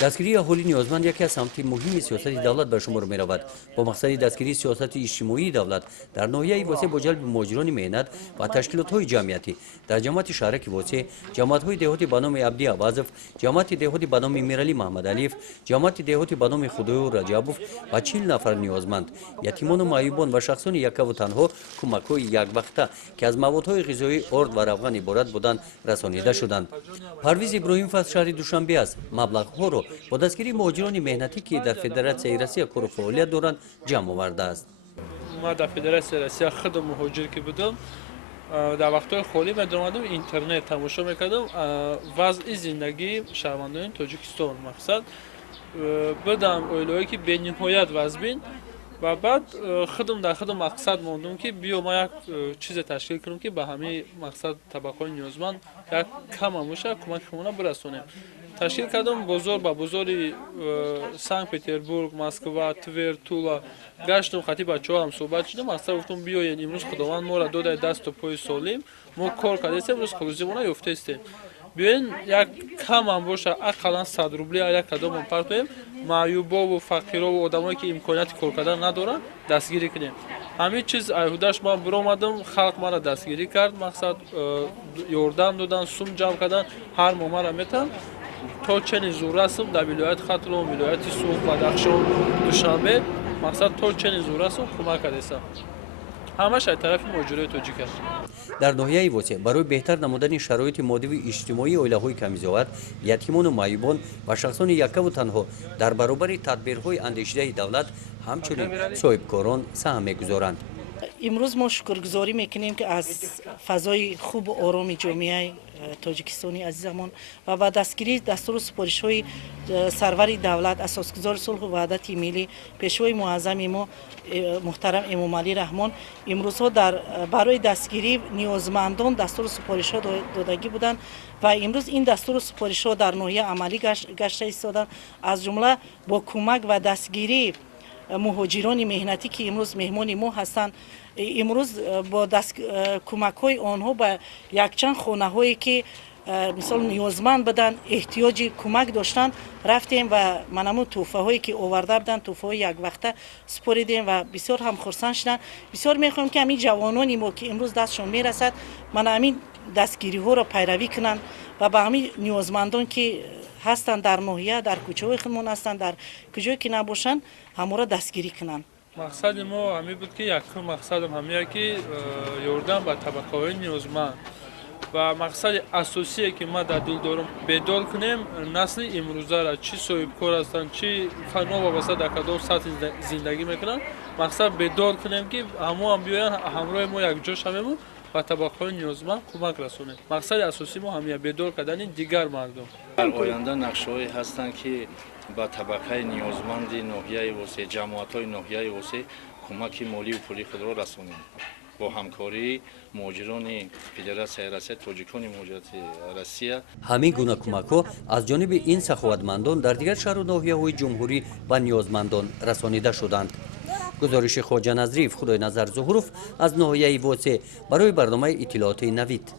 دستگیری اهالی نیازمند یکی از سمت مهمی سیاست دولت به شمار می رود. با مقصد دستگیری سیاست اجتماعی دولت در ناحیه واسه با جلب مهاجران مهنت و تشکیلات جمعیتی در جماعت شهرک واسه، جماعت های دهاتی به نام عبدی عبازف، جماعت دهاتی به نام میرالی محمد علیف، جماعت دهاتی به نام خدایو رجبوف و 40 نفر نیازمند، یتیمان و معیوبان و شخصان یک و تنها کمک‌های یک وقته که از موادهای غذایی ارد و روغن عبارت بودند رسانیده شدند. پرویز ابراهیم از شهر دوشنبه است مبلغ‌ها را با دستگیری مهاجران مهنتی که در فدراسیون روسیه کار و فعالیت دارند جمع آورده است. ما در فدراسیون روسیه خودم مهاجر که بودم در وقت‌های خالی من اومدم اینترنت تماشا می‌کردم وضع زندگی شهروندان تاجیکستان مقصد بدم اویلایی که به نهایت وضع بین و بعد خودم در خودم مقصد موندم که بیا ما یک چیز تشکیل کنیم که به همه مقصد طبقات نیازمند یک کم باشه کمکمون برسونیم. تشکیل کردم بازار با بازار سنت پترزبورگ، مسکو، تور، تولا گشتم خطی بچه‌ها هم صحبت شدم مقصد گفتم بیاین امروز خداوند ما را داده دست و پای سالم ما کار کردیم امروز خروجیمون یافته است. بیاین یک کم هم باشه اقلا 100 روبل یک قدم پرتیم معیوبا و فقیرا و آدمایی که امکانیت کار کردن ندارن دستگیری کنیم. همین چیز ایهوداش ما برآمدم خلق ما را دستگیری کرد مقصد یاردم دادن سوم جمع کردن هر مومن را میتن تا چنین زور هستم در ولایت خطلون ولایت سوق بدخشان دوشنبه مقصد تا چنین زور هستم کمک کردم همش از طرف مهاجرای تاجیک است. در ناحیه واسه برای بهتر نمودن شرایط مادی و اجتماعی عائله‌های کمیزاوت، یتیمان و معیوبان و شخصان یک و تنها در برابر تدبیرهای اندیشیده دولت همچنین صاحبکاران سهم می‌گذارند. امروز ما شکرگزاری میکنیم که از فضای خوب و آرام جامعه تاجیکستانی عزیزمان و با دستگیری دستور سپارش های سرور دولت اساسگزار صلح و وحدت ملی پیشوای معظم ما محترم امام علی رحمان امروزها برای دستگیری نیازمندان دستور سپارش ها دادگی بودند و امروز این دستور سپارش ها در ناحیه عملی گشته ایستادند از جمله با کمک و دستگیری مهاجران مهنتی که امروز مهمان ما هستند امروز با کمک های آنها به یک چند خانه هایی که مثال نیازمند بدن احتیاج کمک داشتن رفتیم و منمو توفه هایی که آورده بودن توفه های یک وقته سپاریدیم و بسیار هم خرسند شدن. بسیار میخوایم که همین جوانانی ما که امروز دستشون میرسد من همین دستگیری ها را پیروی کنن و به همین نیازمندان که هستند در ناحیه در کوچه های خودمون هستند در کجایی که نباشن همه را دستگیری کنن. مقصد ما همین بود که یک مقصد همیه که یاردن به طبقه های نیازمند و مقصد اساسی که ما در دل دارم بیدار کنیم نسل امروزه را چی صاحب کار هستند چی فنا وابسته در کدام سطح زندگی میکنن مقصد بیدار کنیم که هم بیاین همراه ما یک جا شویم و طبقه های نیازمند کمک رسونیم. مقصد اساسی ما همیه بیدار کردن دیگر مردم. در آینده نقشه‌هایی هستند که با طبقه نیازمند ناحیه واسه جماعت‌های ناحیه واسه کمک مالی و پولی خود را رسانیم با همکاری مهاجران فدراسیون روسیه تاجیکان مهاجرت روسیه. همین گونه کمک‌ها از جانب این سخاوتمندان در دیگر شهر و ناحیه‌های جمهوری و نیازمندان رسانیده شدند. گزارش خواجه نظریف خدای نظر ظهورف از ناحیه واسه برای برنامه اطلاعات نوید.